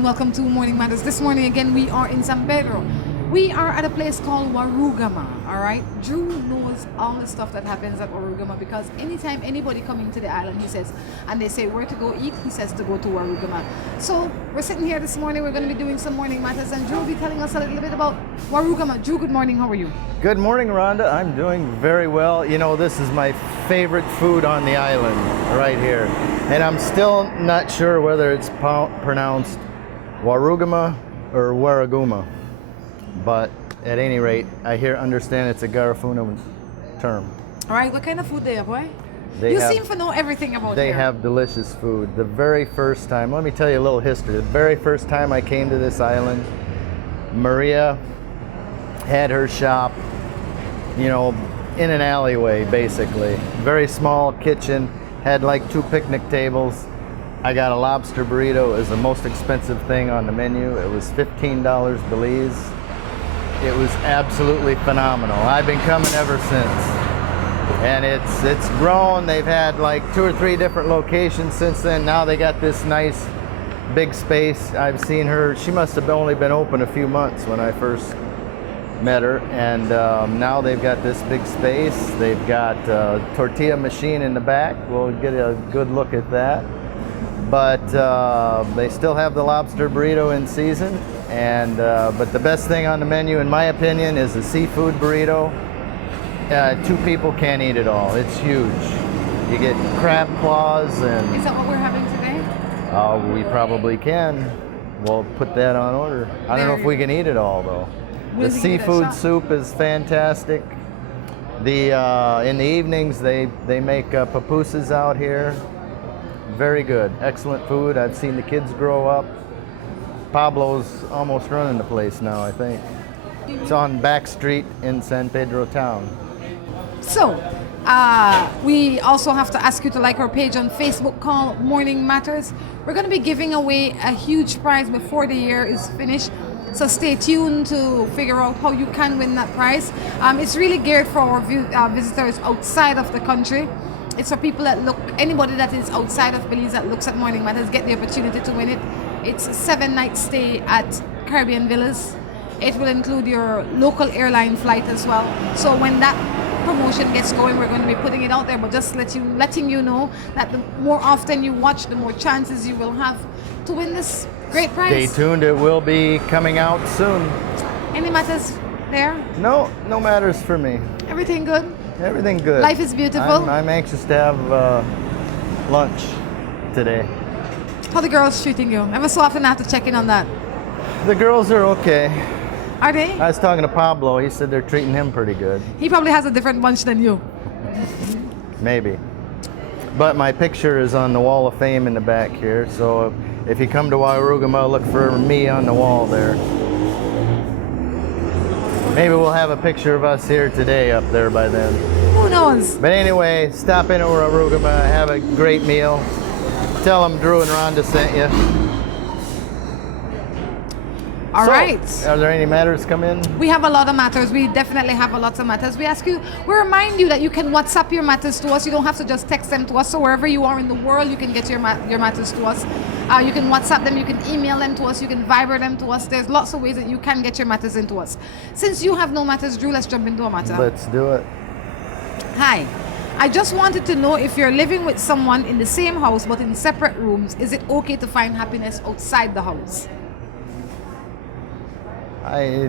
and welcome to Morning Matters. This morning again we are in San Pedro. We are at a place called Waruguma, alright? Drew knows all the stuff that happens at Waruguma because anytime anybody coming to the island, he says, and they say where to go eat, he says to go to Waruguma. So we're sitting here this morning, we're going to be doing some Morning Matters, and Drew will be telling us a little bit about Waruguma. Drew, good morning, how are you? Good morning, Rhonda. I'm doing very well. You know, this is my favorite food on the island right here. And I'm still not sure whether it's pronounced Waruguma or Waruguma. But at any rate, I understand it's a Garifuna term. All right, what kind of food they have, boy? You seem to know everything about They here. have delicious food. The very first time, let me tell you a little history. The very first time I came to this island, Maria had her shop, you know, in an alleyway, basically. Very small kitchen, had like 2 picnic tables. I got a lobster burrito. It was the most expensive thing on the menu. It was $15 Belize. It was absolutely phenomenal. I've been coming ever since. And it's grown. They've had like 2 or 3 different locations since then. Now they got this nice big space. I've seen her, she must have only been open a few months when I first met her. And now they've got this big space. They've got a tortilla machine in the back. We'll get a good look at that. But they still have the lobster burrito in season. And but the best thing on the menu, in my opinion, is the seafood burrito. 2 people can't eat it all. It's huge. You get crab claws and... Is that what we're having today? We probably can. We'll put that on order. I don't know if we can eat it all, though. The seafood soup is fantastic. In the evenings, they make pupusas out here. Very good. Excellent food. I've seen the kids grow up. Pablo's almost running the place now, I think. It's on Back Street in San Pedro town. So, we also have to ask you to like our page on Facebook called Morning Matters. We're going to be giving away a huge prize before the year is finished. So stay tuned to figure out how you can win that prize. It's really geared for our visitors outside of the country. It's for people that anybody that is outside of Belize that looks at Morning Matters get the opportunity to win it. It's a 7-night stay at Caribbean Villas. It will include your local airline flight as well. So when that promotion gets going, we're going to be putting it out there, but just letting you know that the more often you watch, the more chances you will have to win this great prize. Stay tuned, it will be coming out soon. Any matters there? No matters for me. Everything good? Everything good. Life is beautiful? I'm anxious to have lunch today. How the girls treating you? Ever so often I have to check in on that. The girls are okay. Are they? I was talking to Pablo. He said they're treating him pretty good. He probably has a different bunch than you. Maybe. But my picture is on the wall of fame in the back here. So if you come to Waruguma, look for me on the wall there. Maybe we'll have a picture of us here today up there by then. Who knows? But anyway, stop in at Waruguma, have a great meal. Tell them Drew and Rhonda sent you. All right. Are there any matters come in? We have a lot of matters. We definitely have a lot of matters. We remind you that you can WhatsApp your matters to us. You don't have to just text them to us. So wherever you are in the world, you can get your matters to us. You can WhatsApp them. You can email them to us. You can Viber them to us. There's lots of ways that you can get your matters into us. Since you have no matters, Drew, let's jump into a matter. Let's do it. Hi. I just wanted to know if you're living with someone in the same house but in separate rooms, is it okay to find happiness outside the house?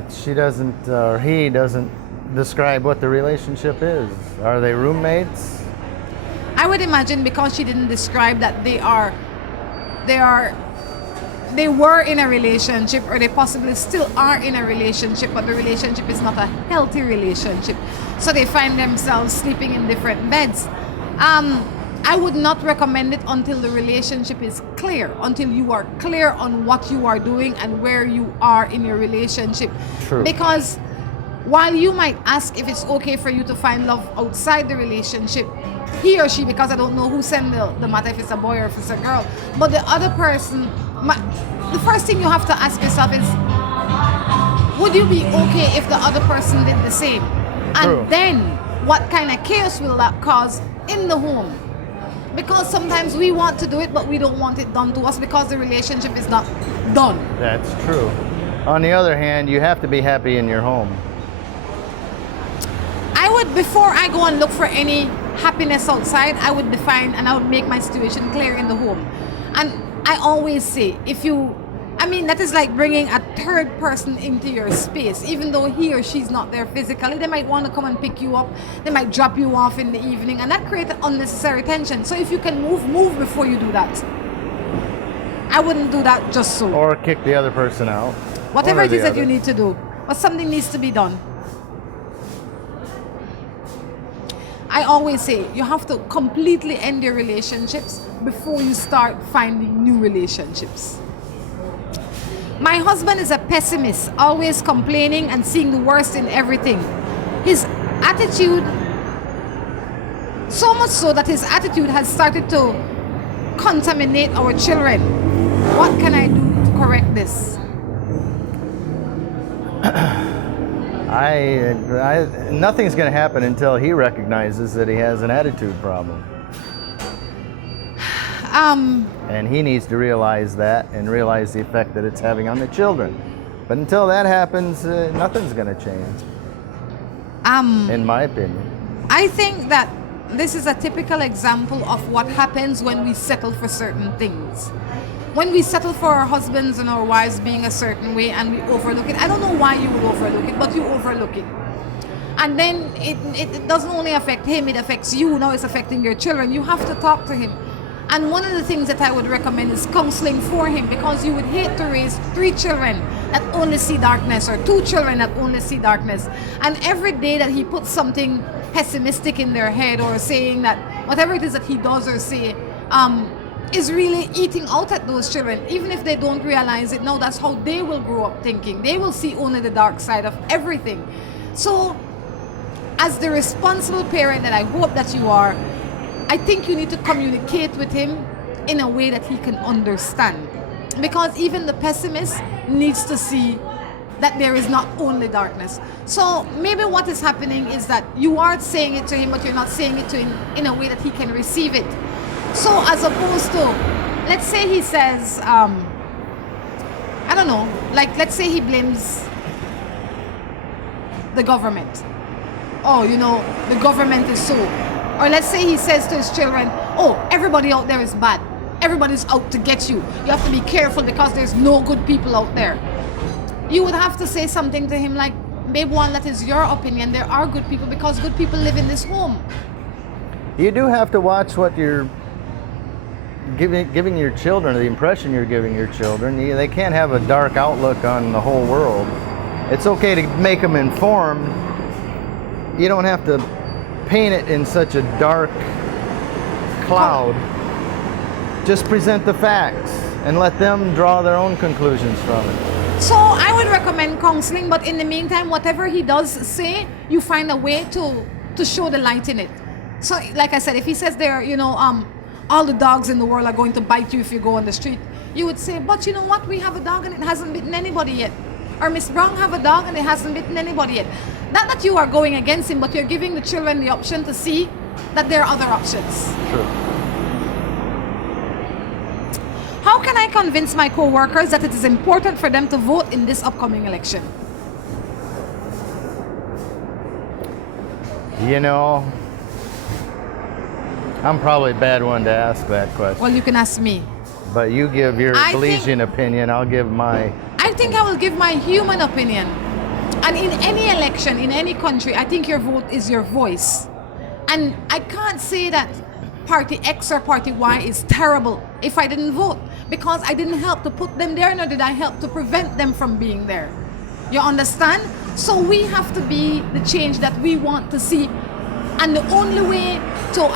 She doesn't, or he doesn't describe what the relationship is. Are they roommates? I would imagine because she didn't describe that they were in a relationship, or they possibly still are in a relationship, but the relationship is not a healthy relationship. So they find themselves sleeping in different beds. I would not recommend it until the relationship is clear, until you are clear on what you are doing and where you are in your relationship. True. Because while you might ask if it's okay for you to find love outside the relationship, he or she, because I don't know who sent the matter, if it's a boy or if it's a girl, but the other person, the first thing you have to ask yourself is, would you be okay if the other person did the same? True. And then what kind of chaos will that cause in the home? Because sometimes we want to do it, but we don't want it done to us because the relationship is not done. That's true. On the other hand, you have to be happy in your home. I would, before I go and look for any happiness outside, I would define and I would make my situation clear in the home. And I always say, that is like bringing a third person into your space. Even though he or she's not there physically, they might want to come and pick you up. They might drop you off in the evening, and that creates unnecessary tension. So if you can move before you do that. I wouldn't do that just so. Or kick the other person out. Whatever it is that you need to do. But something needs to be done. I always say you have to completely end your relationships before you start finding new relationships. My husband is a pessimist, always complaining and seeing the worst in everything. His attitude, so much so that his attitude has started to contaminate our children. What can I do to correct this? Nothing's going to happen until he recognizes that he has an attitude problem. And he needs to realize that and realize the effect that it's having on the children. But until that happens, nothing's going to change. In my opinion. I think that this is a typical example of what happens when we settle for certain things. When we settle for our husbands and our wives being a certain way and we overlook it, I don't know why you would overlook it, but you overlook it. And then it doesn't only affect him, it affects you. Now it's affecting your children. You have to talk to him. And one of the things that I would recommend is counseling for him, because you would hate to raise 3 children that only see darkness, or 2 children that only see darkness. And every day that he puts something pessimistic in their head, or saying that whatever it is that he does or say, is really eating out at those children. Even if they don't realize it now, that's how they will grow up thinking. They will see only the dark side of everything. So, as the responsible parent that I hope that you are, I think you need to communicate with him in a way that he can understand. Because even the pessimist needs to see that there is not only darkness. So maybe what is happening is that you are saying it to him, but you're not saying it to him in a way that he can receive it. So as opposed to, let's say he says, I don't know, like let's say he blames the government. Oh, the government is so. Or let's say he says to his children, oh, everybody out there is bad. Everybody's out to get you. You have to be careful because there's no good people out there. You would have to say something to him like, babe, one, that is your opinion. There are good people because good people live in this home. You do have to watch what you're giving your children, the impression you're giving your children. They can't have a dark outlook on the whole world. It's okay to make them informed. You don't have to paint it in such a dark cloud. Just present the facts and let them draw their own conclusions from it. So I would recommend counseling, but in the meantime, whatever he does say, you find a way to show the light in it. So like I said, if he says there, all the dogs in the world are going to bite you if you go on the street, you would say, but you know what, we have a dog and it hasn't bitten anybody yet. Or Miss Brown have a dog and it hasn't bitten anybody yet. Not that you are going against him, but you're giving the children the option to see that there are other options. True. How can I convince my co-workers that it is important for them to vote in this upcoming election? I'm probably a bad one to ask that question. Well, you can ask me. But you give your Belizean opinion, I'll give my... I think I will give my human opinion. And in any election, in any country, I think your vote is your voice. And I can't say that party X or party Y is terrible if I didn't vote, because I didn't help to put them there, nor did I help to prevent them from being there. You understand? So we have to be the change that we want to see. And the only way to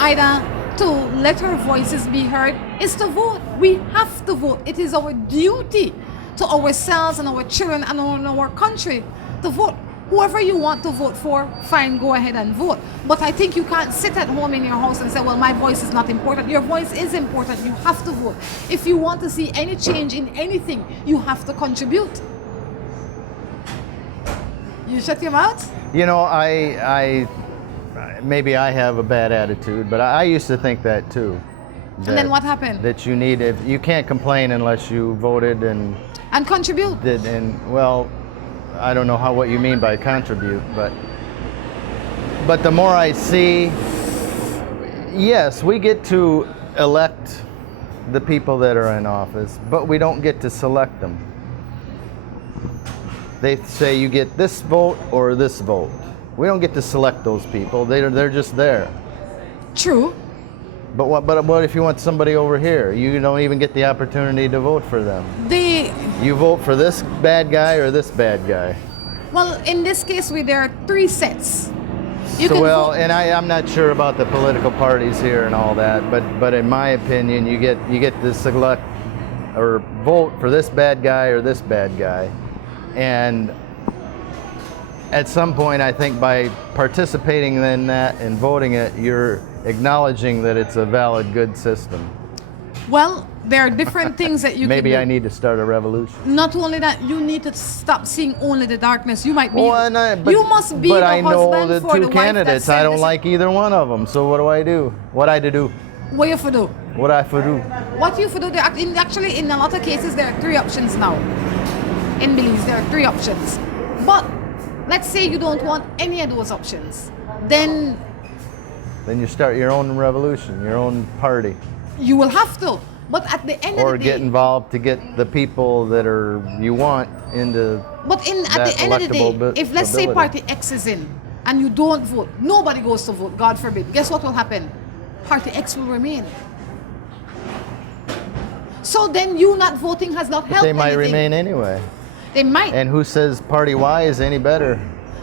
let our voices be heard is to vote. We have to vote. It is our duty to ourselves and our children and our country to vote. Whoever you want to vote for, fine, go ahead and vote. But I think you can't sit at home in your house and say, well, my voice is not important. Your voice is important. You have to vote. If you want to see any change in anything, you have to contribute. You shut your mouth? Maybe I have a bad attitude, but I used to think that too. And then what happened? That you need. If you can't complain unless you voted and contribute. did. And well, I don't know what you mean by contribute, but the more I see, yes, we get to elect the people that are in office, but we don't get to select them. They say you get this vote or this vote. We don't get to select those people. They're just there. True. But what if you want somebody over here? You don't even get the opportunity to vote for them. You vote for this bad guy or this bad guy. Well, in this case, there are 3 sets. And I'm not sure about the political parties here and all that, but in my opinion, you get to select or vote for this bad guy or this bad guy, and at some point, I think by participating in that and voting it, you're acknowledging that it's a valid, good system. Well, there are different things that you Maybe can do. I need to start a revolution. Not only that, you need to stop seeing only the darkness. You might be. But, you must be but the I know husband the for two the wife candidates. that I don't said like either one of them. So what do I do? What I to do? What you for do? What I for do? What you for do? Actually, in a lot of cases, there are 3 options now. In Belize, there are 3 options. But let's say you don't want any of those options, then you start your own revolution, your own party. You will have to. But at the end of the day, or get involved to get the people that you want into. But at the end of the day, if let's say Party X is in and you don't vote, nobody goes to vote, God forbid. Guess what will happen? Party X will remain. So then you not voting has not helped They might anything. remain anyway. They might. And who says Party Y is any better?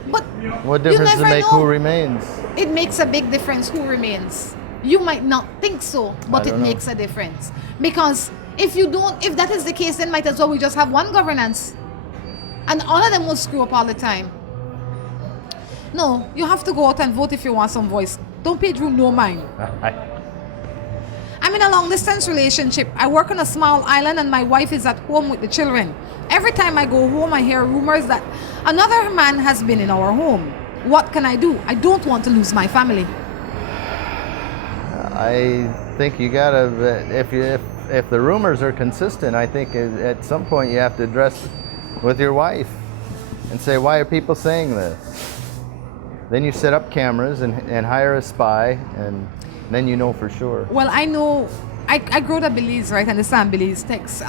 But what difference does it make who remains? It makes a big difference who remains. You might not think so, but it makes a difference. Because if that is the case, then might as well we just have one governance. And all of them will screw up all the time. No, you have to go out and vote if you want some voice. Don't pay Drew no mind. I'm in a long distance relationship. I work on a small island and my wife is at home with the children. Every time I go home, I hear rumors that another man has been in our home. What can I do? I don't want to lose my family. I think you gotta, if the rumors are consistent, I think at some point you have to address with your wife and say, why are people saying this? Then you set up cameras and hire a spy, and then you know for sure. Well, I know, I grew up in Belize, right? Understand Belize text.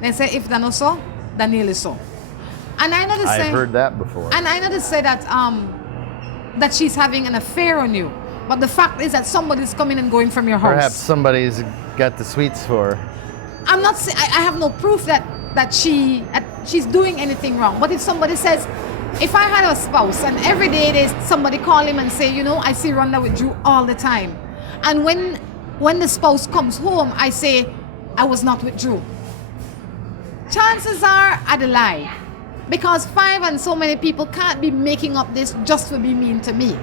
They say, if they're not so, Daniel is so. And I know they say, I've heard that before. And I know they say that that she's having an affair on you. But the fact is that somebody's coming and going from your house. Perhaps somebody's got the sweets for her. I'm not saying, I have no proof that she's doing anything wrong. But if somebody says, if I had a spouse and every day there's somebody call him and say, I see Rhonda with Drew all the time. And when the spouse comes home, I say, I was not with Drew. Chances are I'd lie. Because 5 and so many people can't be making up this just to be mean to me.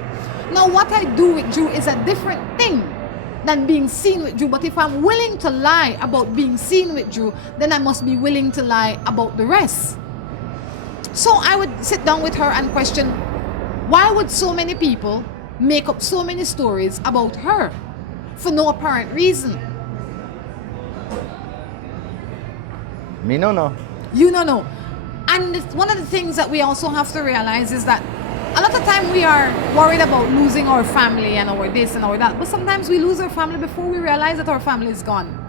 Now, what I do with Drew is a different thing than being seen with Drew. But if I'm willing to lie about being seen with Drew, then I must be willing to lie about the rest. So I would sit down with her and question, why would so many people make up so many stories about her for no apparent reason? Me no. You no. And one of the things that we also have to realize is that a lot of time we are worried about losing our family and our this and our that, but sometimes we lose our family before we realize that our family is gone.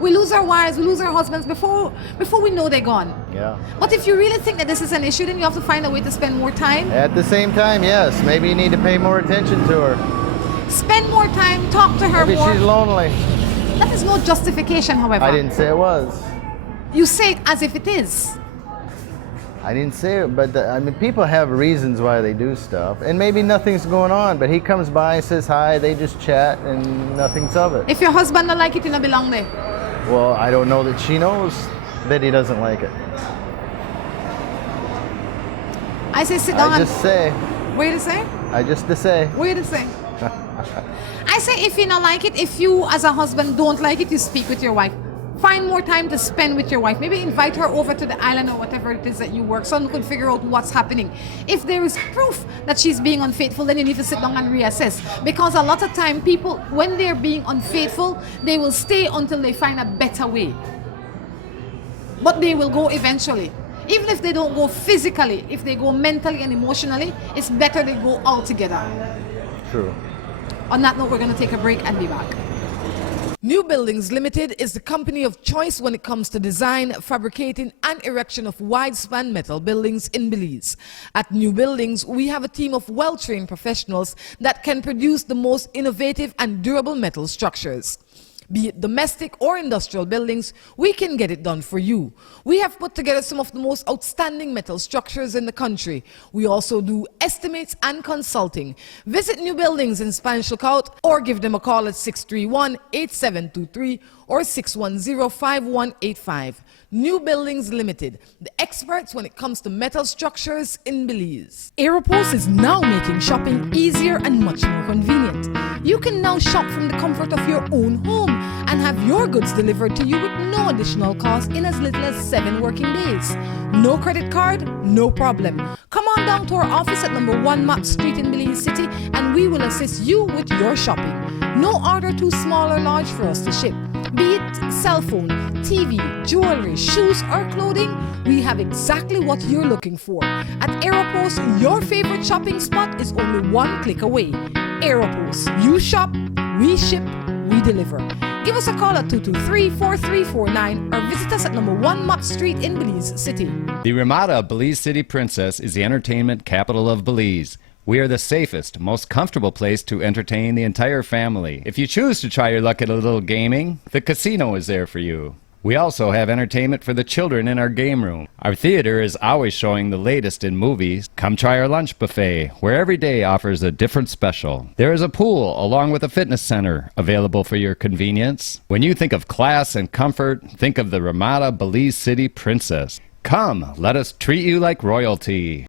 We lose our wives, we lose our husbands before we know they're gone. Yeah. But if you really think that this is an issue, then you have to find a way to spend more time. At the same time, yes, maybe you need to pay more attention to her. Spend more time, talk to her maybe more. Maybe she's lonely. That is no justification, however. I didn't say it was. You say it as if it is. I didn't say it, but people have reasons why they do stuff, and maybe nothing's going on, but he comes by, says hi, they just chat, and nothing's of it. If your husband don't like it, you don't belong there. Well, I don't know that she knows that he doesn't like it. I say sit down. I just say. What you say? I just to say. What you say? I say if you don't like it, if you as a husband don't like it, you speak with your wife. find more time to spend with your wife. Maybe invite her over to the island or whatever it is that you work, so you could figure out what's happening. If there is proof that she's being unfaithful, then you need to sit down and reassess. Because a lot of time people, when they're being unfaithful, they will stay until they find a better way. But they will go eventually. Even if they don't go physically, if they go mentally and emotionally, it's better they go all together. True. On that note, we're going to take a break and be back. New Buildings Limited is the company of choice when it comes to design, fabricating, and erection of wide-span metal buildings in Belize. At New Buildings, we have a team of well-trained professionals that can produce the most innovative and durable metal structures. Be it domestic or industrial buildings, we can get it done for you. We have put together some of the most outstanding metal structures in the country. We also do estimates and consulting. Visit New Buildings in Spanish Lookout or give them a call at 631-8723 or 610-5185. New Buildings Limited, the experts when it comes to metal structures in Belize. Aeropost is now making shopping easier and much more convenient. You can now shop from the comfort of your own home and have your goods delivered to you with no additional cost in as little as 7 working days. No credit card? No problem. Come on down to our office at number 1 Mott Street in Belize City and we will assist you with your shopping. No order too small or large for us to ship. Be it cell phone, TV, jewelry, shoes or clothing, we have exactly what you're looking for. At Aeropost, your favorite shopping spot is only 1 click away. Aeropost. You shop, we ship, we deliver. Give us a call at 223-4349 or visit us at number 1 Mott Street in Belize City. The Ramada Belize City Princess is the entertainment capital of Belize. We are the safest, most comfortable place to entertain the entire family. If you choose to try your luck at a little gaming, the casino is there for you. We also have entertainment for the children in our game room. Our theater is always showing the latest in movies. Come try our lunch buffet, where every day offers a different special. There is a pool along with a fitness center available for your convenience. When you think of class and comfort, think of the Ramada Belize City Princess. Come, let us treat you like royalty.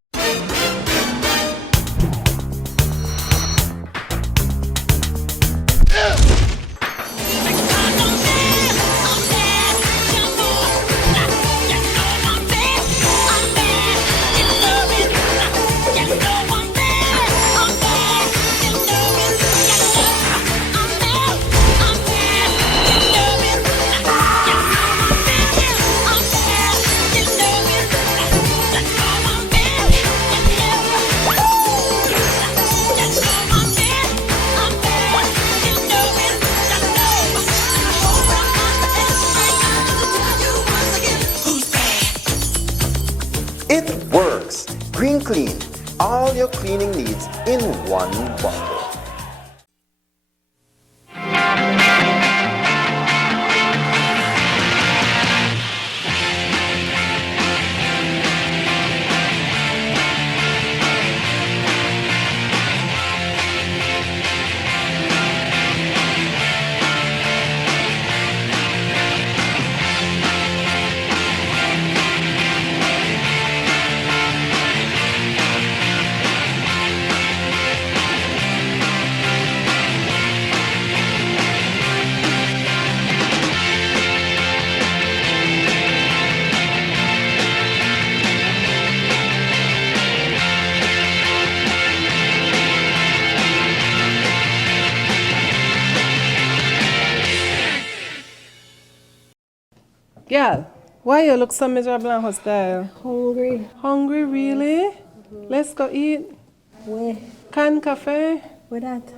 It works! Green Clean. All your cleaning needs in one bundle. Girl, why you look so miserable and hostile? Hungry. Hungry, really? Let's go eat. Where? Can Cafe. Where that?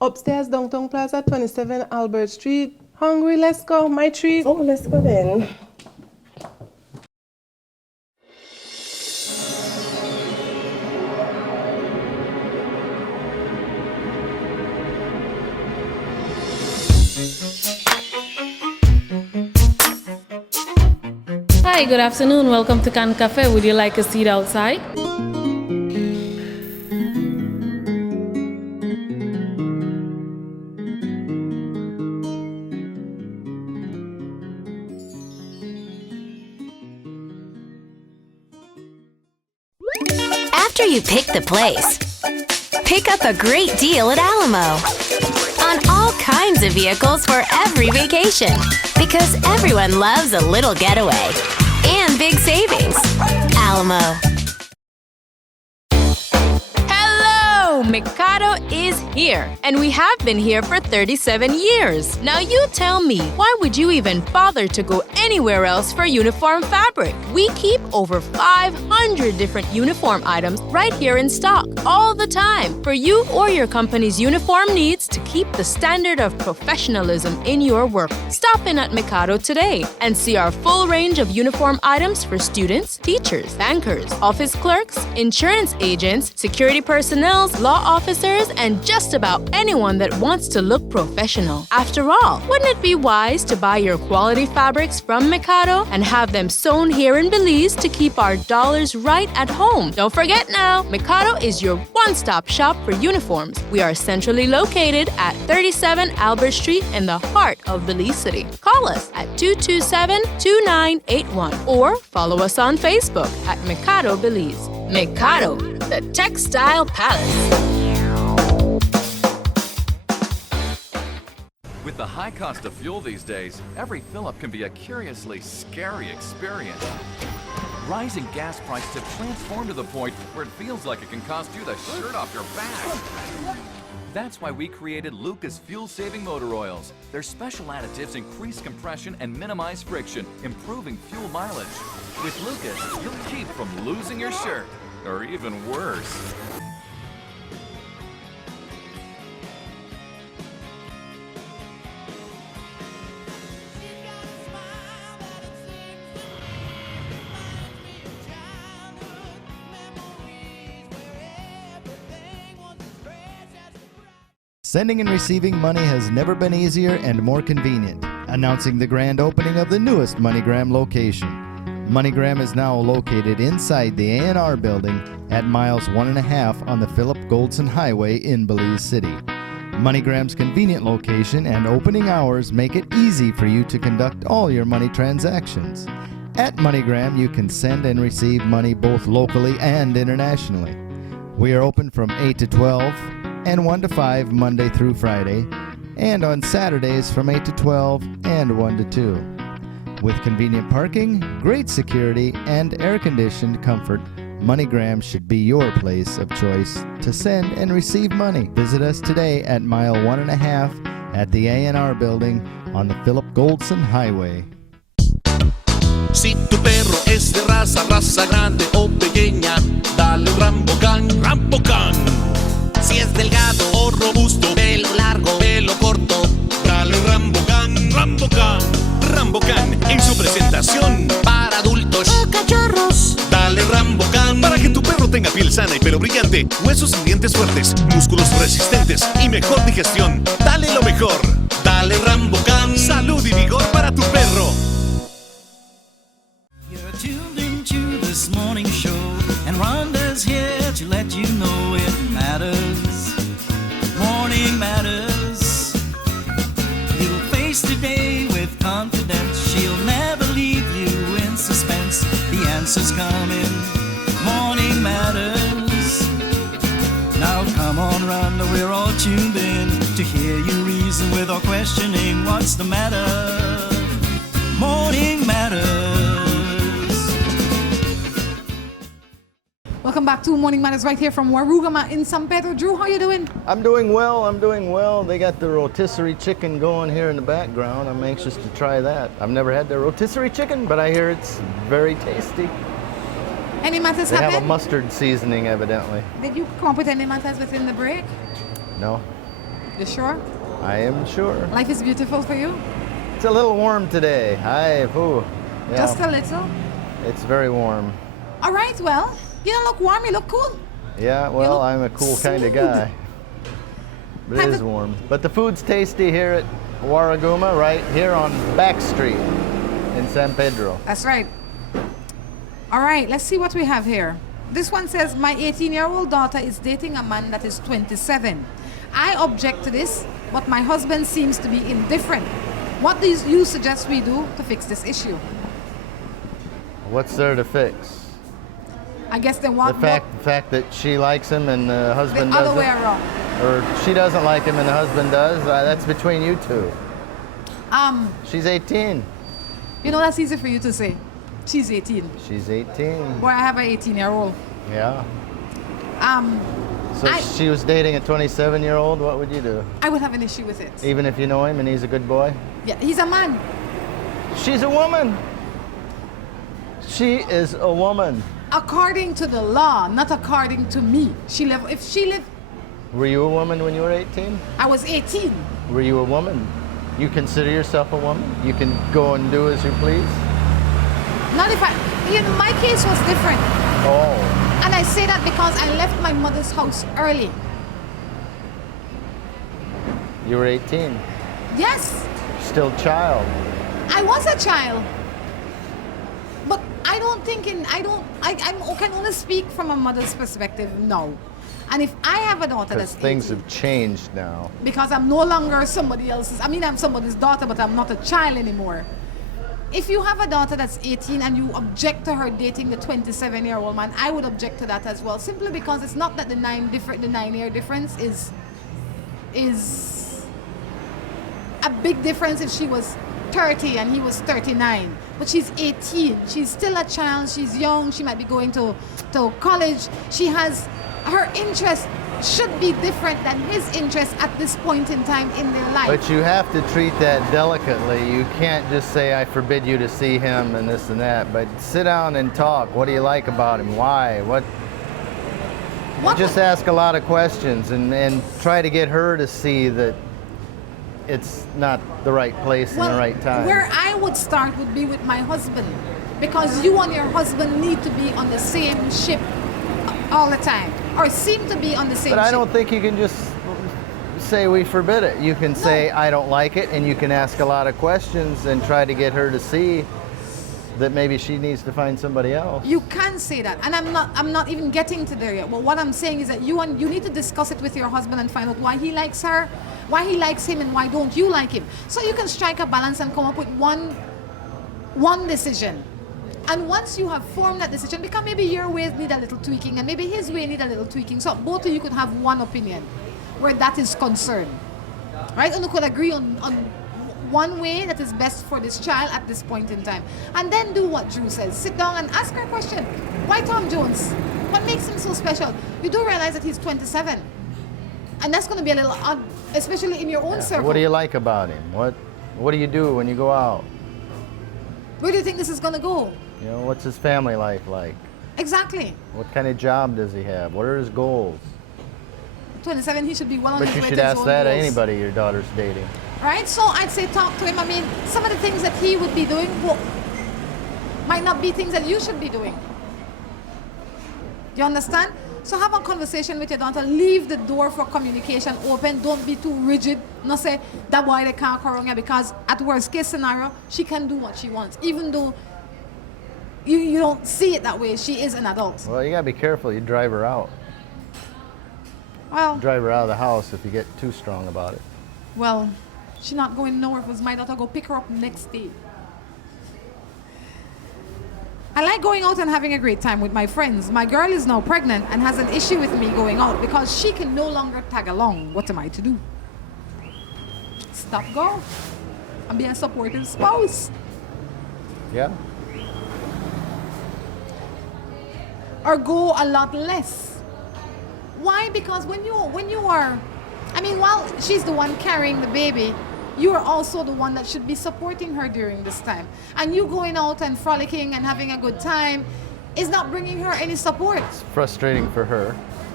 Upstairs, Downtown Plaza, 27 Albert Street. Hungry, let's go. My treat. Oh, let's go then. Hi, good afternoon. Welcome to Can Cafe. Would you like a seat outside? After you pick the place, pick up a great deal at Alamo on all kinds of vehicles for every vacation. Because Because everyone loves a little getaway. And big savings. Alamo. Hello! Mikado is here, and we have been here for 37 years. Now you tell me, why would you even bother to go anywhere else for uniform fabric? We keep over 500 different uniform items right here in stock, all the time, for you or your company's uniform needs to keep the standard of professionalism in your work. Stop in at Mikado today and see our full range of uniform items for students, teachers, bankers, office clerks, insurance agents, security personnel, law officers, and just about anyone that wants to look professional. After all, wouldn't it be wise to buy your quality fabrics from Mikado and have them sewn here in Belize to keep our dollars right at home? Don't forget now, Mikado is your one-stop shop for uniforms. We are centrally located at 37 Albert Street in the heart of Belize City. Call us at 227-2981 or follow us on Facebook at Mikado Belize. Mikado, the Textile Palace. With the high cost of fuel these days, every fill-up can be a curiously scary experience. Rising gas prices have transformed to the point where it feels like it can cost you the shirt off your back. That's why we created Lucas fuel-saving motor oils. Their special additives increase compression and minimize friction, improving fuel mileage. With Lucas, you'll keep from losing your shirt, or even worse. Sending and receiving money has never been easier and more convenient. Announcing the grand opening of the newest MoneyGram location. MoneyGram is now located inside the A&R building at miles 1.5 on the Philip Goldson Highway in Belize City. MoneyGram's convenient location and opening hours make it easy for you to conduct all your money transactions. At MoneyGram, you can send and receive money both locally and internationally. We are open from 8 to 12 and 1 to 5 Monday through Friday, and on Saturdays from 8 to 12 and 1 to 2. With convenient parking, great security, and air-conditioned comfort, MoneyGram should be your place of choice to send and receive money. Visit us today at mile 1.5 at the A&R building on the Philip Goldson Highway. Si tu perro es de raza grande o pequeña, dale un Rambocan, Rambocan. Si es delgado o robusto, pelo largo, pelo corto, dale Rambocan, Rambocan. Rambocan en su presentación para adultos o cachorros. Dale Rambocan para que tu perro tenga piel sana y pelo brillante, huesos y dientes fuertes, músculos resistentes y mejor digestión. Dale lo mejor. Dale Rambocan. Salud y vigor para tu perro. You're tuned into this morning show, and Rhonda's here to let you know it matters. Morning matters. You'll face today with confidence. She'll never leave you in suspense. The answer's coming. Morning matters. Now come on, Rhonda, we're all tuned in to hear you reason without questioning what's the matter. Morning matters. Welcome back to Morning Matters right here from Waruguma in San Pedro. Drew, how you doing? I'm doing well, I'm doing well. They got the rotisserie chicken going here in the background. I'm anxious to try that. I've never had the rotisserie chicken, but I hear it's very tasty. Any matters They happen? have a mustard seasoning, evidently. Did you come up with any matters within the break? No, You sure? I am sure. Life is beautiful for you? It's a little warm today. Yeah. Just a little? It's very warm. All right, well, you don't look warm, you look cool. Yeah, well, I'm a cool kind of guy. But it is warm. But the food's tasty here at Waruguma, right here on Back Street in San Pedro. That's right. All right, let's see what we have here. This one says, my 18-year-old daughter is dating a man that is 27. I object to this, but my husband seems to be indifferent. What do you suggest we do to fix this issue? What's there to fix? I guess they want the fact that she likes him and the husband doesn't? The other way around. Or she doesn't like him and the husband does? That's between you two. She's 18. You know, that's easy for you to say. She's 18. She's 18. Boy, I have an 18-year-old. Yeah. So she was dating a 27-year-old. What would you do? I would have an issue with it. Even if you know him and he's a good boy? Yeah, he's a man. She's a woman. She is a woman. According to the law, not according to me. If she lived... Were you a woman when you were 18? I was 18. Were you a woman? You consider yourself a woman? You can go and do as you please? Not if I... You know, my case was different. Oh. And I say that because I left my mother's house early. You were 18? Yes. Still a child? I was a child. But I don't think I can only speak from a mother's perspective now. And if I have a daughter that's 18, things have changed now. Because I'm no longer somebody else's, I'm somebody's daughter, but I'm not a child anymore. If you have a daughter that's 18 and you object to her dating the 27-year-old man, I would object to that as well. Simply because it's not that the 9-year difference is a big difference if she was 30 and he was 39. But she's 18. She's still a child. She's young. She might be going to college. She has her interest should be different than his interest at this point in time in their life. But you have to treat that delicately. You can't just say, I forbid you to see him and this and that. But sit down and talk. What do you like about him? Why? What? Just ask a lot of questions and try to get her to see that it's not the right place and the right time. Where I would start would be with my husband. Because you and your husband need to be on the same ship all the time. Or seem to be on the same ship. But I don't think you can just say we forbid it. You can say I don't like it, and you can ask a lot of questions and try to get her to see that maybe she needs to find somebody else. You can say that, and I'm not even getting to there yet. Well, what I'm saying is that you need to discuss it with your husband and find out why he likes her, why he likes him, and why don't you like him. So you can strike a balance and come up with one decision. And once you have formed that decision, because maybe your ways need a little tweaking and maybe his way need a little tweaking, so both of you could have one opinion where that is concerned, right? And you could agree on one way that is best for this child at this point in time. And then do what Drew says. Sit down and ask her a question. Why Tom Jones? What makes him so special? You do realize that he's 27. And that's going to be a little odd, especially in your own circle. What do you like about him? What do you do when you go out? Where do you think this is going to go? You know, what's his family life like? Exactly. What kind of job does he have? What are his goals? 27, he should be well on his way to his own But you should ask that goals. of anybody your daughter's dating. Right? So I'd say talk to him. I mean, some of the things that he would be doing might not be things that you should be doing. You understand? So have a conversation with your daughter. Leave the door for communication open. Don't be too rigid. Not say, that boy they can't come around here, because at worst case scenario, she can do what she wants. Even though you don't see it that way, she is an adult. Well, you gotta be careful. You drive her out. Well, drive her out of the house if you get too strong about it. Well, she's not going nowhere because my daughter go pick her up next day. I like going out and having a great time with my friends. My girl is now pregnant and has an issue with me going out because she can no longer tag along. What am I to do? Stop, go, and be a supportive spouse. Yeah. Or go a lot less. Why? Because when you are, I mean, while she's the one carrying the baby, you are also the one that should be supporting her during this time. And you going out and frolicking and having a good time is not bringing her any support. It's frustrating for her.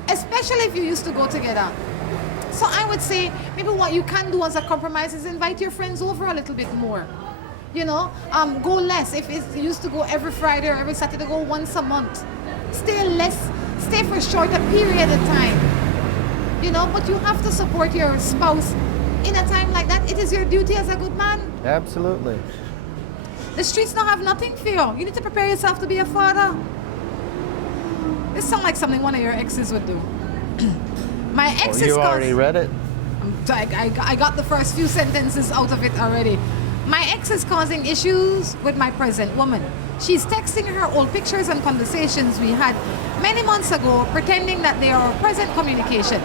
Especially if you used to go together. So I would say maybe what you can do as a compromise is invite your friends over a little bit more. You know, go less. If you used to go every Friday or every Saturday, go once a month. Stay for a shorter period of time. You know, but you have to support your spouse in a time like that. It is your duty as a good man. Absolutely. The streets don't have nothing for you. You need to prepare yourself to be a father. This sounds like something one of your exes would do. My ex is you already read it? I got the first few sentences out of it already. My ex is causing issues with my present woman. She's texting her old pictures and conversations we had many months ago, pretending that they are present communication.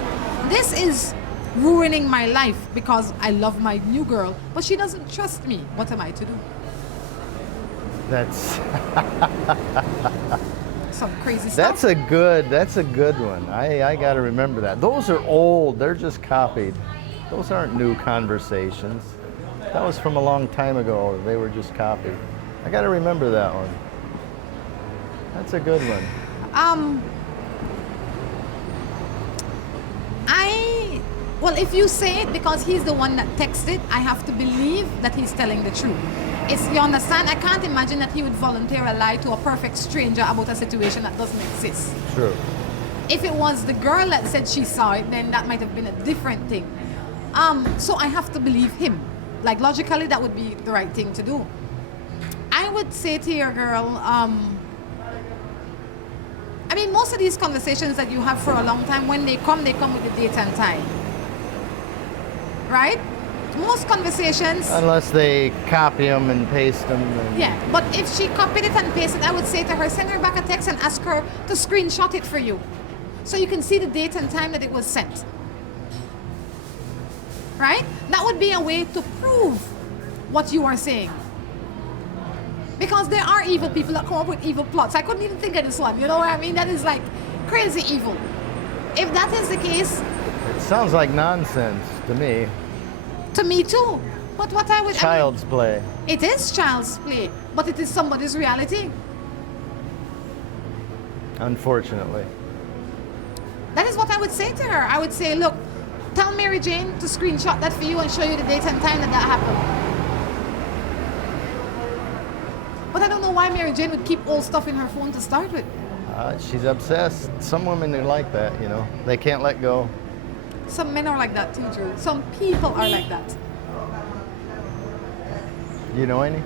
This is ruining my life because I love my new girl, but she doesn't trust me. What am I to do? That's some crazy stuff. that's a good one. I got to remember that. Those are old. They're just copied. Those aren't new conversations. That was from a long time ago. They were just copied. I got to remember that one. That's a good one. Well, if you say it because he's the one that texted, I have to believe that he's telling the truth. You understand? I can't imagine that he would volunteer a lie to a perfect stranger about a situation that doesn't exist. True. If it was the girl that said she saw it, then that might have been a different thing. So I have to believe him. Like, logically, that would be the right thing to do. I would say to your girl, I mean, most of these conversations that you have for a long time, when they come with the date and time. Right? Most conversations... Unless they copy them and paste them. Yeah, but if she copied it and pasted it, I would say to her, send her back a text and ask her to screenshot it for you. So you can see the date and time that it was sent. Right? That would be a way to prove what you are saying. Because there are evil people that come up with evil plots. I couldn't even think of this one. You know what I mean? That is like crazy evil. If that is the case... It sounds like nonsense to me. To me too. But what I would... Child's play. It is child's play. But it is somebody's reality. Unfortunately. That is what I would say to her. I would say, look, tell Mary Jane to screenshot that for you and show you the date and time that happened. But I don't know why Mary Jane would keep old stuff in her phone to start with. She's obsessed. Some women are like that, you know. They can't let go. Some men are like that too, Drew. Some people are like that. You know any?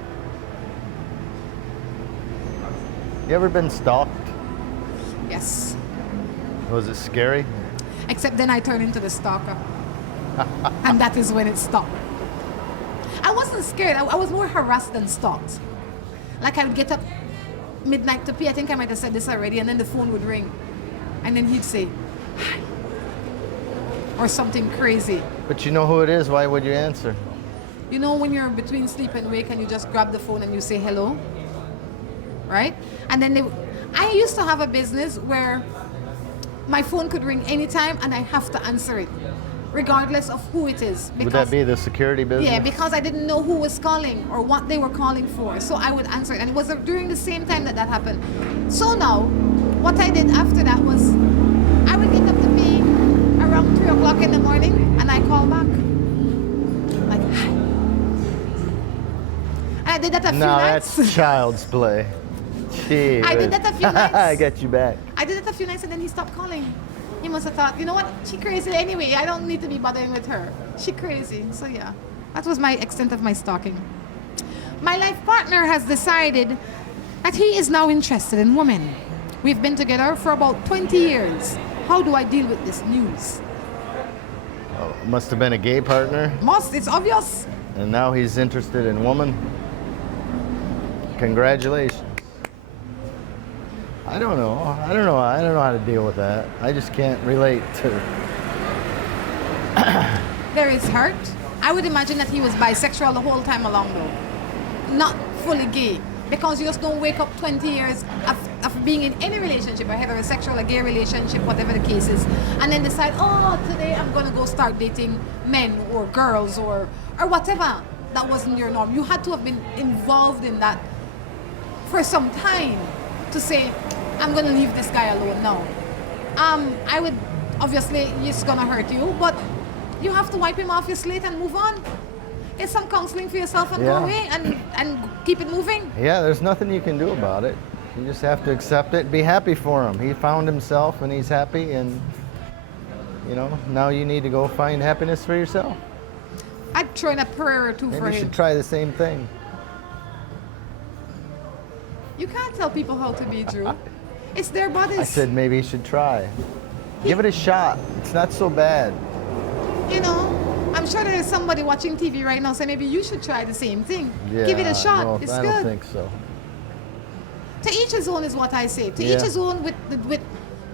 You ever been stalked? Yes. Was it scary? Except then I turn into the stalker. And that is when it stopped. I wasn't scared. I was more harassed than stalked. Like I would get up midnight to pee. I think I might have said this already. And then the phone would ring. And then he'd say, hi. Or something crazy. But you know who it is. Why would you answer? You know when you're between sleep and wake and you just grab the phone and you say hello? Right? And then I used to have a business where my phone could ring anytime and I have to answer it, regardless of who it is. Would that be the security business? Yeah, because I didn't know who was calling or what they were calling for. So I would answer it. And it was during the same time that happened. So now, what I did after that was I would get up to pee around 3 o'clock in the morning and I call back. Like, hi. And I did that a few nights. That's child's play. Gee, I did that a few nights. I got you back. I did it a few nights and then he stopped calling. He must have thought, you know what, she crazy anyway. I don't need to be bothering with her. She crazy. So yeah, that was my extent of my stalking. My life partner has decided that he is now interested in women. We've been together for about 20 years. How do I deal with this news? Oh, must have been a gay partner. It's obvious. And now he's interested in woman. Congratulations. I don't know how to deal with that. I just can't relate to. There is hurt. I would imagine that he was bisexual the whole time along though. Not fully gay. Because you just don't wake up 20 years of being in any relationship, a heterosexual, a gay relationship, whatever the case is, and then decide, oh, today I'm going to go start dating men or girls or whatever. That wasn't your norm. You had to have been involved in that for some time to say, I'm going to leave this guy alone now. I would, obviously, it's going to hurt you, but you have to wipe him off your slate and move on. Get some counseling for yourself and go away and keep it moving. Yeah, there's nothing you can do about it. You just have to accept it, be happy for him. He found himself and he's happy, and you know, now you need to go find happiness for yourself. I'd throw in a prayer or two for him. Maybe you should try the same thing. You can't tell people how to be, Drew. It's their bodies. I said maybe you should try. Give it a shot. It's not so bad. You know, I'm sure there is somebody watching TV right now saying maybe you should try the same thing. Yeah, give it a shot. no, It's I good. don't think so. To each his own is what I say. To each his own with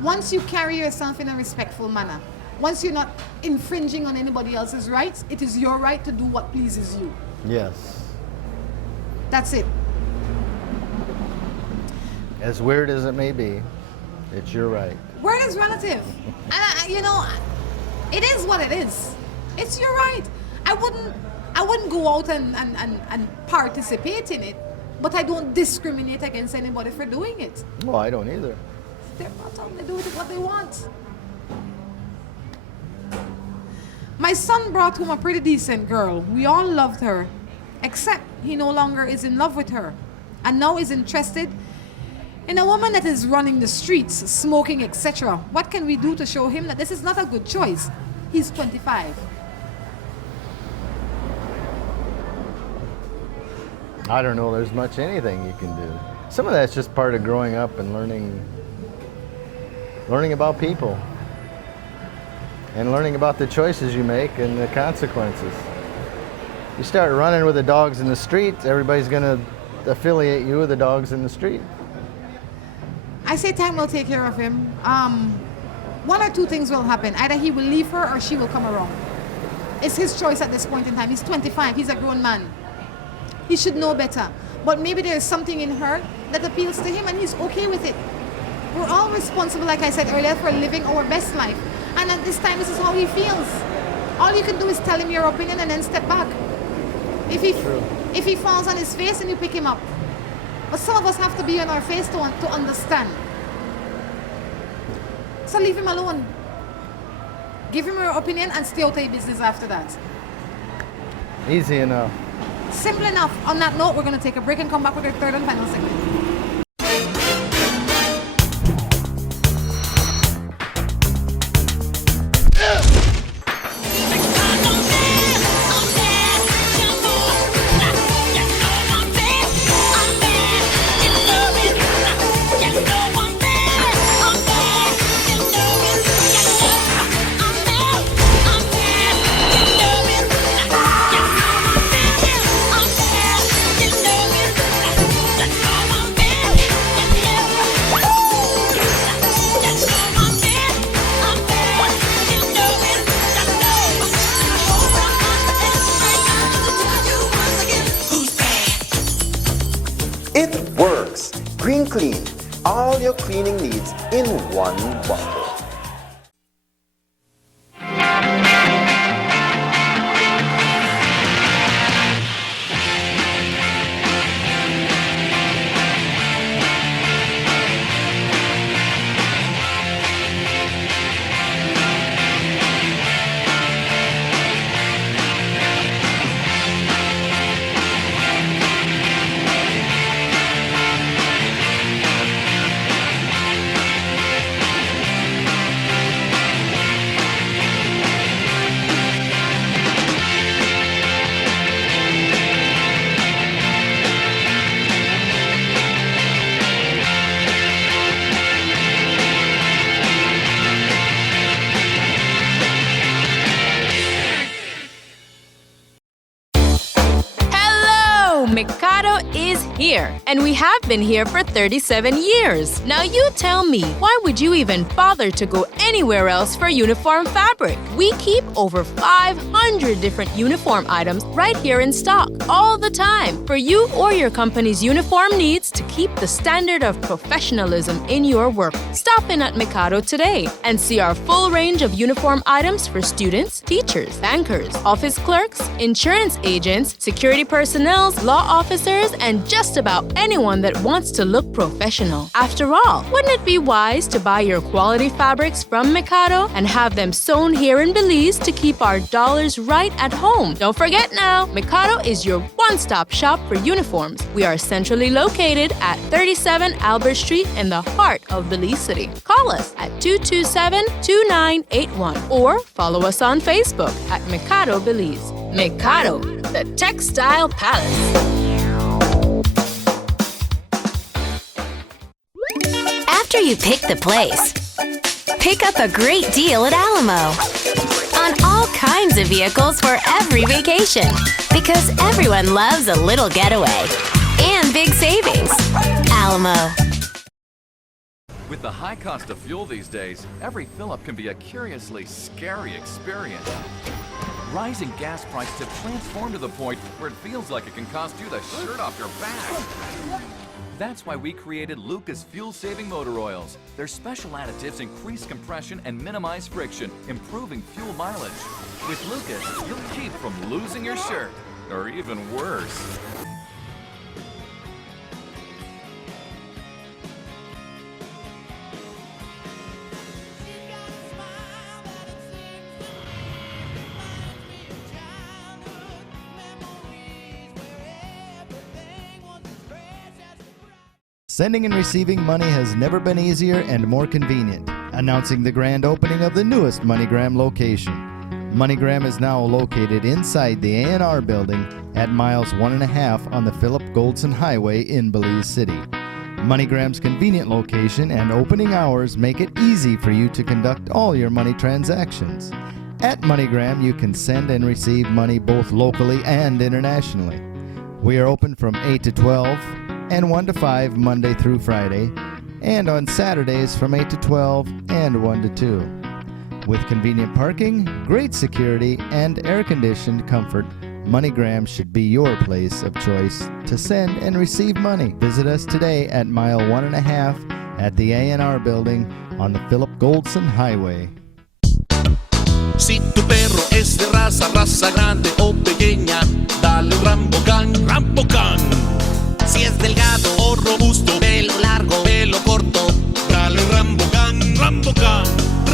once you carry yourself in a respectful manner. once you're not infringing on anybody else's rights, it is your right to do what pleases you. Yes. That's it. As weird as it may be, it's your right. Word is relative. And you know, it is what it is. It's your right. I wouldn't go out and participate in it, but I don't discriminate against anybody for doing it. Well, I don't either. They're not on, they do it what they want. My son brought home a pretty decent girl. We all loved her, except he no longer is in love with her, and now is interested in a woman that is running the streets, smoking, etc. What can we do to show him that this is not a good choice? He's 25. I don't know there's much anything you can do. Some of that's just part of growing up and learning about people and learning about the choices you make and the consequences. You start running with the dogs in the street, everybody's going to affiliate you with the dogs in the street. I say time will take care of him. One or two things will happen. Either he will leave her or she will come around. It's his choice at this point in time. He's 25, he's a grown man. He should know better. But maybe there's something in her that appeals to him and he's okay with it. We're all responsible, like I said earlier, for living our best life. And at this time, this is how he feels. All you can do is tell him your opinion and then step back. If he falls on his face, then you pick him up. But some of us have to be on our face to understand. So leave him alone. Give him your opinion and stay out of your business after that. Easy enough. Simple enough. On that note, we're going to take a break and come back with our third and final segment. It works! Green Clean. All your cleaning needs in one bottle. Mikado is here, and we have been here for 37 years. Now you tell me, why would you even bother to go anywhere else for uniform fabric? We keep over 500 different uniform items right here in stock all the time for you or your company's uniform needs to keep the standard of professionalism in your work. Stop in at Mikado today and see our full range of uniform items for students, teachers, bankers, office clerks, insurance agents, security personnel, law officers, and just about anyone that wants to look professional. After all, wouldn't it be wise to buy your quality fabrics from Mikado and have them sewn here in Belize to keep our dollars right at home? Don't forget now, Mikado is your one-stop shop for uniforms. We are centrally located at 37 Albert Street in the heart of Belize City. Call us at 227-2981 or follow us on Facebook at Mikado Belize. Mikado, the Textile Palace. After you pick the place, pick up a great deal at Alamo on all kinds of vehicles for every vacation, because everyone loves a little getaway and big savings. Alamo. With the high cost of fuel these days, every fill-up can be a curiously scary experience. Rising gas prices have transformed to the point where it feels like it can cost you the shirt off your back. That's why we created Lucas fuel-saving motor oils. Their special additives increase compression and minimize friction, improving fuel mileage. With Lucas, you'll keep from losing your shirt, or even worse. Sending and receiving money has never been easier and more convenient. Announcing the grand opening of the newest MoneyGram location. MoneyGram is now located inside the A&R building at miles 1.5 on the Philip Goldson Highway in Belize City. MoneyGram's convenient location and opening hours make it easy for you to conduct all your money transactions. At MoneyGram, you can send and receive money both locally and internationally. We are open from 8 to 12 and 1 to 5 Monday through Friday, and on Saturdays from 8 to 12 and 1 to 2. With convenient parking, great security, and air-conditioned comfort, MoneyGram should be your place of choice to send and receive money. Visit us today at mile 1.5 at the A&R building on the Philip Goldson Highway. Si tu perro es de raza grande o pequeña, dale un Rambocan, Rambocan. Si es delgado o robusto, pelo largo, pelo corto, dale Rambocan, Rambocan.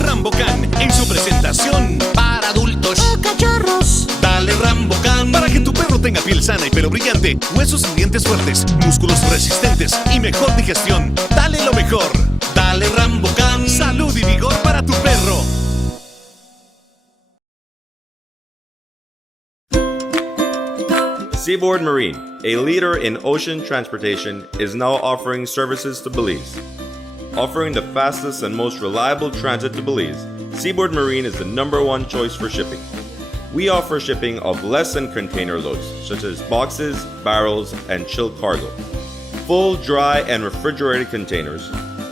Rambocan en su presentación para adultos o cachorros. Dale Rambocan para que tu perro tenga piel sana y pelo brillante, huesos y dientes fuertes, músculos resistentes y mejor digestión. Dale lo mejor. Dale Rambocan. Salud y vigor para tu perro. Seaboard Marine, a leader in ocean transportation, is now offering services to Belize. Offering the fastest and most reliable transit to Belize, Seaboard Marine is the #1 choice for shipping. We offer shipping of less than container loads, such as boxes, barrels, and chilled cargo, full, dry, and refrigerated containers,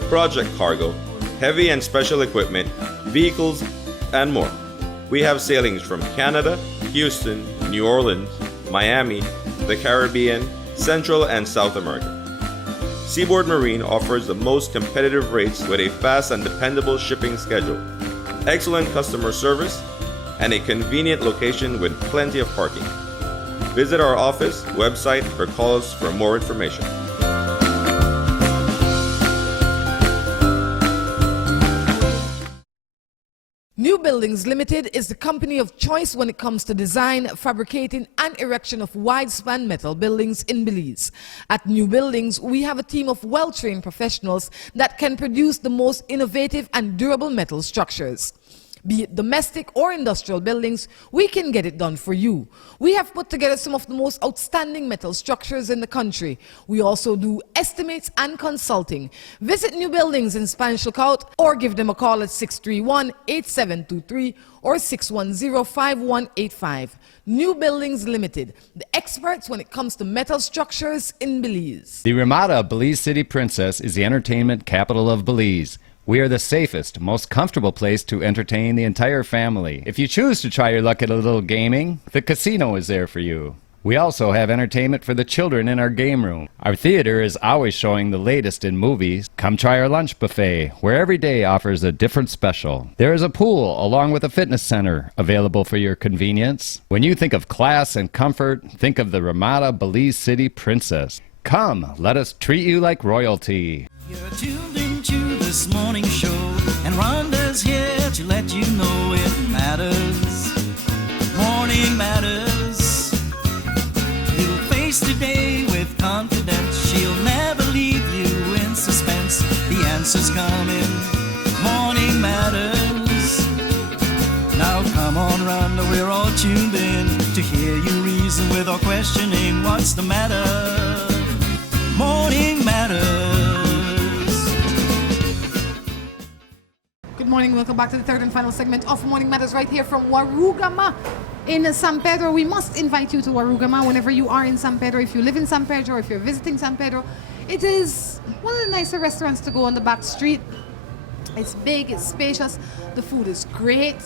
project cargo, heavy and special equipment, vehicles, and more. We have sailings from Canada, Houston, New Orleans, Miami, the Caribbean, Central and South America. Seaboard Marine offers the most competitive rates with a fast and dependable shipping schedule, excellent customer service, and a convenient location with plenty of parking. Visit our office, website, or call us for more information. New Buildings Limited is the company of choice when it comes to design, fabricating, and erection of wide-span metal buildings in Belize. At New Buildings, we have a team of well-trained professionals that can produce the most innovative and durable metal structures. Be it domestic or industrial buildings, we can get it done for you. We have put together some of the most outstanding metal structures in the country. We also do estimates and consulting. Visit New Buildings in Spanish Lookout or give them a call at 631-8723 or 610-5185. New Buildings Limited, the experts when it comes to metal structures in Belize. The Ramada Belize City Princess is the entertainment capital of Belize. We are the safest, most comfortable place to entertain the entire family. If you choose to try your luck at a little gaming, the casino is there for you. We also have entertainment for the children in our game room. Our theater is always showing the latest in movies. Come try our lunch buffet, where every day offers a different special. There is a pool along with a fitness center available for your convenience. When you think of class and comfort, think of the Ramada Belize City Princess. Come, let us treat you like royalty. You're tuned into this morning show, and Rhonda's here to let you know it matters. Morning matters. You'll face the day with confidence. She'll never leave you in suspense. The answer's coming. Morning matters. Now come on, Rhonda, we're all tuned in to hear you reason with or questioning what's the matter. Morning matters. Good morning, welcome back to the third and final segment of Morning Matters right here from Waruguma in San Pedro. We must invite you to Waruguma whenever you are in San Pedro. If you live in San Pedro, if you're visiting San Pedro, it is one of the nicer restaurants to go on the back street. It's big, it's spacious, the food is great.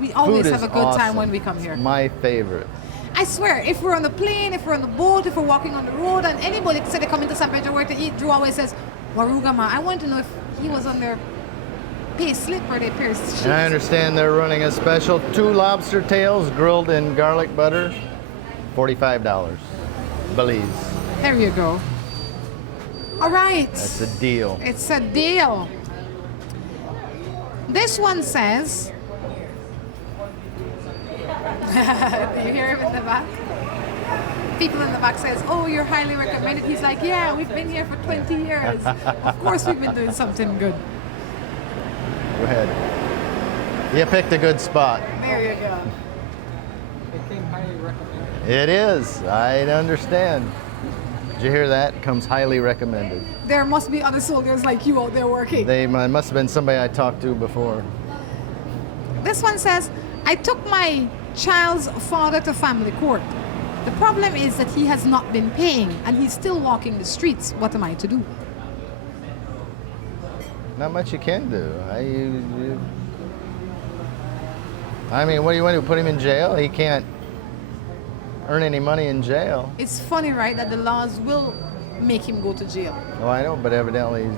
We always Food have is a good time awesome. when we come here. My favorite. I swear, if we're on the plane, if we're on the boat, if we're walking on the road, and anybody said they come into San Pedro where to eat, Drew always says, Waruguma. I want to know if he was on their pay slip or their pay sheet. And I understand they're running a special 2 lobster tails grilled in garlic butter, $45. Belize. There you go. All right. That's a deal. It's a deal. This one says, do you hear him in the back? People in the back says, oh, you're highly recommended. He's like, yeah, we've been here for 20 years. Of course we've been doing something good. Go ahead. You picked a good spot. There you go. It is. I understand. Did you hear that? Comes highly recommended. There must be other soldiers like you out there working. They must have been somebody I talked to before. This one says, I took my child's father to family court. The problem is that he has not been paying and he's still walking the streets. What am I to do? Not much you can do. I mean, what do you want to do? Put him in jail? He can't earn any money in jail. It's funny, right, that the laws will make him go to jail. Oh, I know, but evidently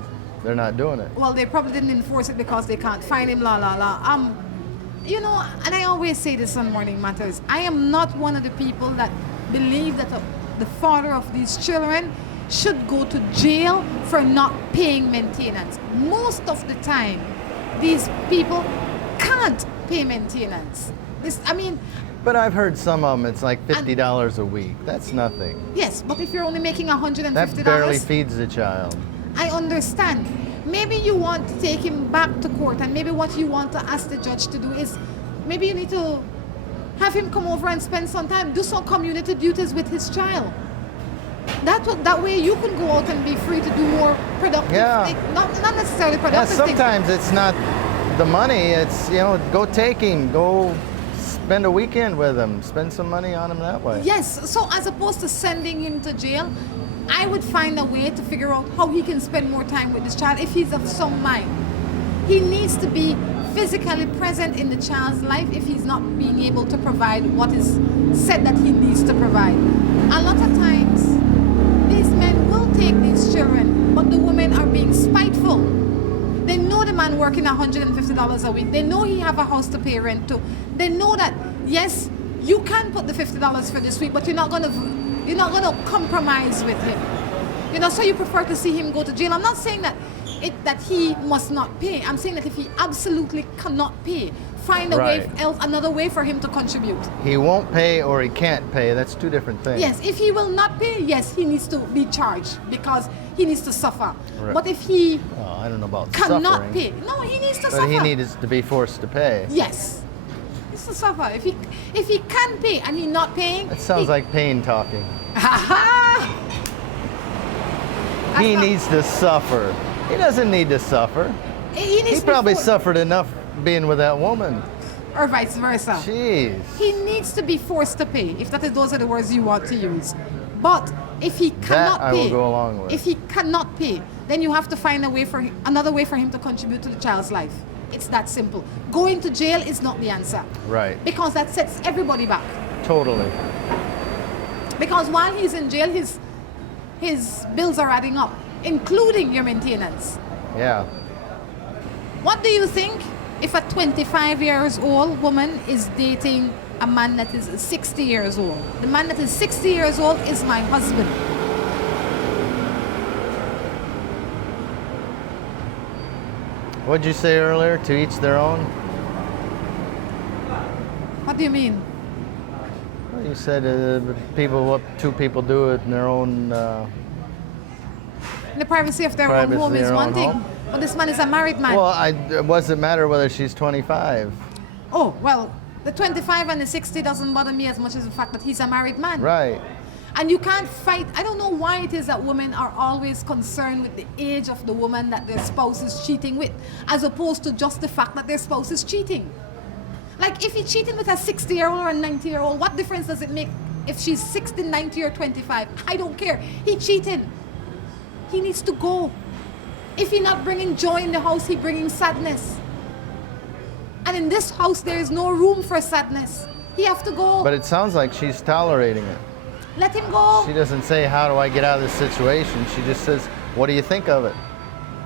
they're not doing it. Well, they probably didn't enforce it because they can't find him, la la la. You know, and I always say this on Morning Matters, I am not one of the people that believe that the father of these children should go to jail for not paying maintenance. Most of the time, these people can't pay maintenance. But I've heard some of them, it's like $50 a week. That's nothing. Yes, but if you're only making $150, That barely feeds the child. I understand. Maybe you want to take him back to court, and maybe what you want to ask the judge to do is, maybe you need to have him come over and spend some time, do some community duties with his child. That way you can go out and be free to do more productive things. Not necessarily productive things. Sometimes it's not the money, it's, go take him, go spend a weekend with him, spend some money on him that way. Yes, so as opposed to sending him to jail, I would find a way to figure out how he can spend more time with this child if he's of some mind. He needs to be physically present in the child's life if he's not being able to provide what is said that he needs to provide. A lot of times, these men will take these children, but the women are being spiteful. They know the man working $150 a week. They know he have a house to pay rent to. They know that, yes, you can put the $50 for this week, but you're not gonna compromise with him. So you prefer to see him go to jail. I'm not saying that he must not pay. I'm saying that if he absolutely cannot pay, find another way for him to contribute. He won't pay or he can't pay. That's two different things. Yes, if he will not pay, yes, he needs to be charged because he needs to suffer. Right. But if he I don't know about cannot suffering, pay, no, he needs to suffer. But he needs to be forced to pay. Yes, he needs to suffer. If he can pay and he's not paying, That sounds like pain talking. He needs to suffer. He doesn't need to suffer. He probably suffered enough being with that woman. Or vice versa. Jeez. He needs to be forced to pay, if those are the words you want to use. But if he cannot I pay, will go along with. If he cannot pay, then you have to find another way for him to contribute to the child's life. It's that simple. Going to jail is not the answer. Right. Because that sets everybody back. Totally. Because while he's in jail, his bills are adding up, including your maintenance. Yeah. What do you think if a 25-year-old woman is dating a man that is 60 years old? The man that is 60 years old is my husband. What'd you say earlier? To each their own? What do you mean? Well, you said what two people do it in their own... In the privacy of their own home is one thing. But this man is a married man. Well, it doesn't matter whether she's 25. Oh, well, the 25 and the 60 doesn't bother me as much as the fact that he's a married man. Right. And you can't fight. I don't know why it is that women are always concerned with the age of the woman that their spouse is cheating with, as opposed to just the fact that their spouse is cheating. Like, if he's cheating with a 60-year-old or a 90-year-old, what difference does it make if she's 60, 90, or 25? I don't care. He's cheating. He needs to go. If he's not bringing joy in the house, he's bringing sadness. And in this house, there is no room for sadness. He have to go. But it sounds like she's tolerating it. Let him go. She doesn't say, how do I get out of this situation? She just says, what do you think of it?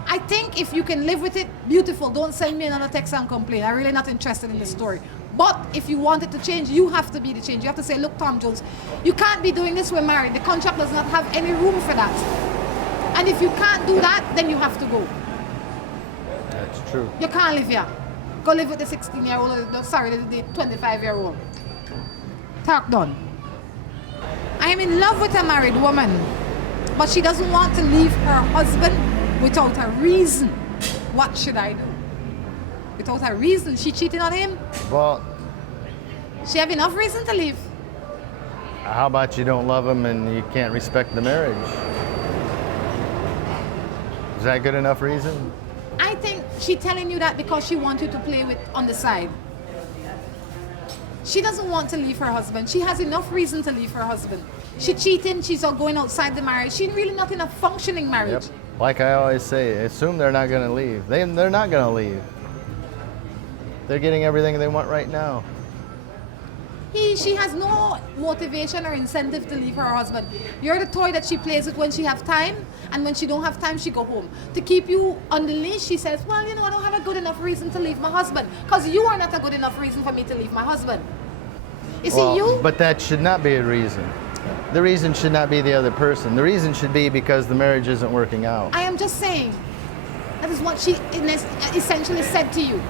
I think if you can live with it, beautiful. Don't send me another text and complain. I'm really not interested in this story. But if you want it to change, you have to be the change. You have to say, look, Tom Jones, you can't be doing this. We're married. The contract does not have any room for that. And if you can't do that, then you have to go. That's true. You can't live here. Go live with the 16-year-old, the 25-year-old. Talk done. I am in love with a married woman, but she doesn't want to leave her husband without a reason. What should I do? Without a reason, she cheating on him? Well, she have enough reason to leave. How about you don't love him and you can't respect the marriage? Is that good enough reason? I think she telling you that because she wants you to play with on the side. She doesn't want to leave her husband. She has enough reason to leave her husband. She cheating, she's all going outside the marriage. She's really not in a functioning marriage. Yep. Like I always say, assume they're not going to leave. They're not going to leave. They're getting everything they want right now. She has no motivation or incentive to leave her husband. You're the toy that she plays with when she have time, and when she don't have time, she go home. To keep you on the leash, she says, well, you know, I don't have a good enough reason to leave my husband, because you are not a good enough reason for me to leave my husband. You see, you... But that should not be a reason. The reason should not be the other person. The reason should be because the marriage isn't working out. I am just saying, that is what she essentially said to you.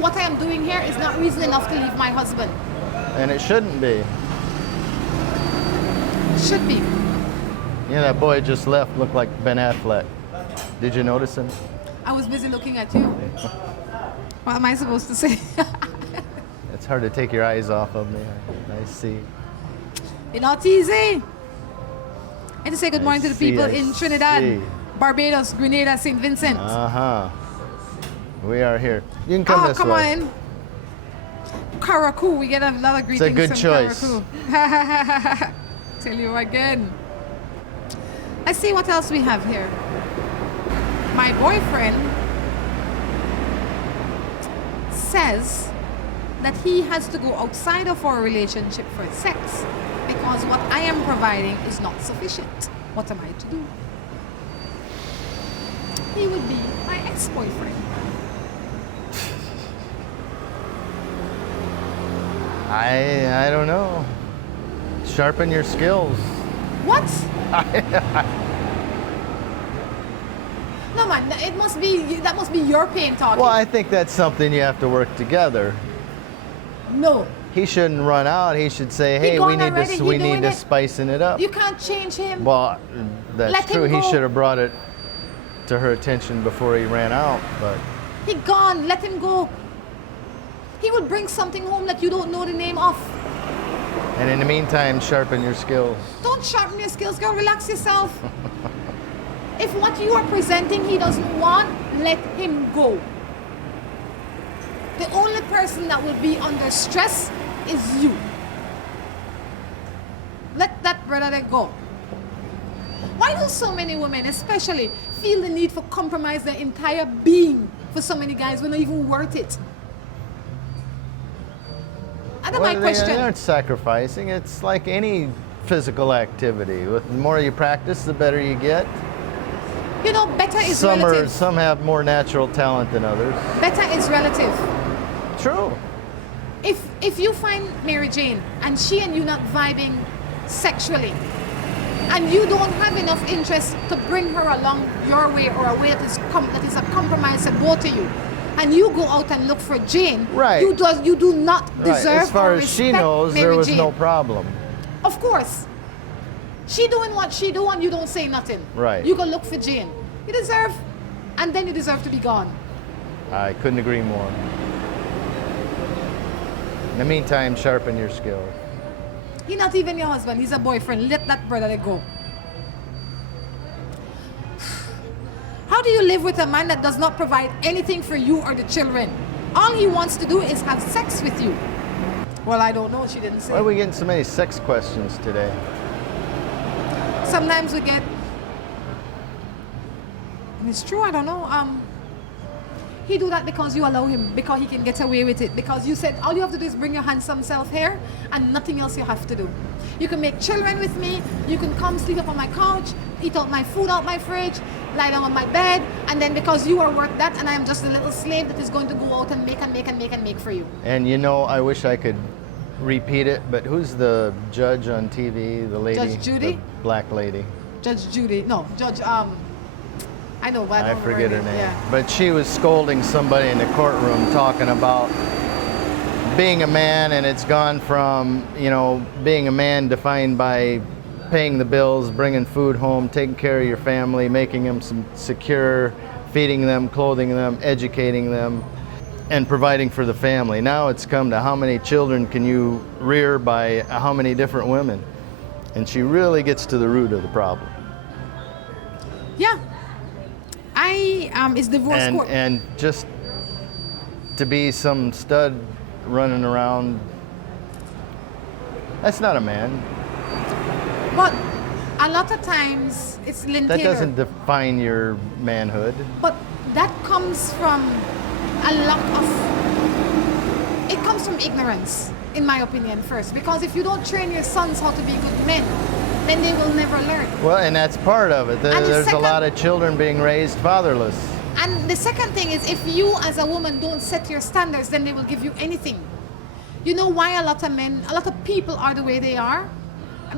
What I am doing here is not reason enough to leave my husband. And it shouldn't be. Should be. You know, that boy just left looked like Ben Affleck. Did you notice him? I was busy looking at you. What am I supposed to say? It's hard to take your eyes off of me. I see. It's not easy. And to say good morning to the people in Trinidad, Barbados, Grenada, St. Vincent. Uh-huh. We are here. You can come this way. Come on. Karaku, we get a lot of greetings. It's a good choice. Karaku. Tell you again. Let's see what else we have here. My boyfriend says that he has to go outside of our relationship for sex because what I am providing is not sufficient. What am I to do? He would be my ex-boyfriend. I don't know. Sharpen your skills. What? No man, that must be your pain talking. Well, I think that's something you have to work together. No. He shouldn't run out. He should say, "Hey, we need to spicing it up." You can't change him. Well, that's Let true. him go. He should have brought it to her attention before he ran out, but He gone. Let him go. He will bring something home that you don't know the name of. and in the meantime, sharpen your skills. Don't sharpen your skills, girl. Relax yourself. If what you are presenting he doesn't want, let him go. The only person that will be under stress is you. Let that brother go. Why do so many women, especially, feel the need for compromise their entire being for so many guys when they're not even worth it? That's my question. They aren't sacrificing. It's like any physical activity. With the more you practice, the better you get. You know, better is relative. Some have more natural talent than others. Better is relative. True. If you find Mary Jane and she and you not vibing sexually, and you don't have enough interest to bring her along your way or a way that is a compromise for both of you, and you go out and look for Jane, right. you do not deserve right. As far or as she respect knows, Mary there was Jane. no problem. Of course. She doing what she do and you don't say nothing. Right. You go look for Jane. You deserve, and then you deserve to be gone. I couldn't agree more. In the meantime, sharpen your skills. He's not even your husband. He's a boyfriend. Let that brother go. How do you live with a man that does not provide anything for you or the children? All he wants to do is have sex with you. Well, I don't know. She didn't say. Why are we getting so many sex questions today? Sometimes we get It's true, I don't know. He do that because you allow him, because he can get away with it. Because you said all you have to do is bring your handsome self here and nothing else you have to do. You can make children with me, you can come sleep up on my couch, eat out my food out my fridge, lie down on my bed, and then because you are worth that and I am just a little slave that is going to go out and make and make and make and make for you. And you know, I wish I could repeat it, but who's the judge on TV, the lady? Judge Judy? The black lady. Judge Judy, no, Judge, I know, but I don't forget her remember name. Yeah. But she was scolding somebody in the courtroom talking about being a man, and it's gone from, you know, being a man defined by paying the bills, bringing food home, taking care of your family, making them secure, feeding them, clothing them, educating them, and providing for the family. Now it's come to how many children can you rear by how many different women? And she really gets to the root of the problem. Yeah. It's divorce court. And just to be some stud running around, that's not a man. But a lot of times it's Lynn That Taylor. doesn't define your manhood. But that comes from a lot of, it comes from ignorance, in my opinion, first. Because if you don't train your sons how to be good men, then they will never learn. Well, and that's part of it. There's a lot of children being raised fatherless. And the second thing is, if you as a woman don't set your standards, then they will give you anything. You know why a lot of people are the way they are?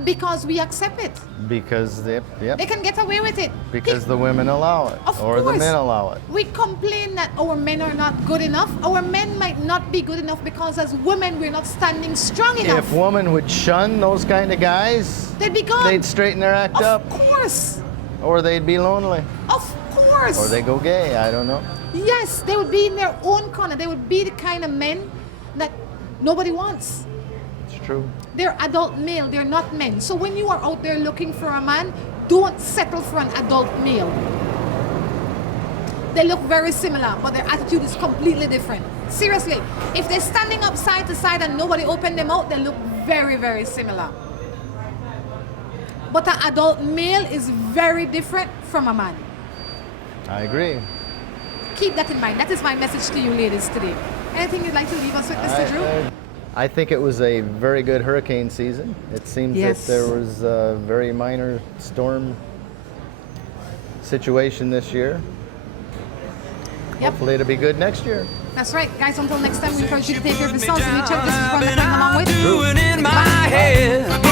Because we accept it. Because they can get away with it. Because the women allow it, or the men allow it. We complain that our men are not good enough. Our men might not be good enough because as women we're not standing strong enough. If women would shun those kind of guys, they'd be gone. They'd straighten their act up. Of course. Or they'd be lonely. Of course. Or they go gay, I don't know. Yes, they would be in their own corner. They would be the kind of men that nobody wants. It's true. They're adult male, they're not men. So when you are out there looking for a man, don't settle for an adult male. They look very similar, but their attitude is completely different. Seriously, if they're standing up side to side and nobody opened them out, they look very, very similar. But an adult male is very different from a man. I agree. Keep that in mind. That is my message to you ladies today. Anything you'd like to leave us with, Mr. Drew? I think it was a very good hurricane season. It seems that there was a very minor storm situation this year. Yep. Hopefully it'll be good next year. That's right. Guys, until next time, we encourage you to take care of yourselves and each other. This is Brenda coming along with in my head.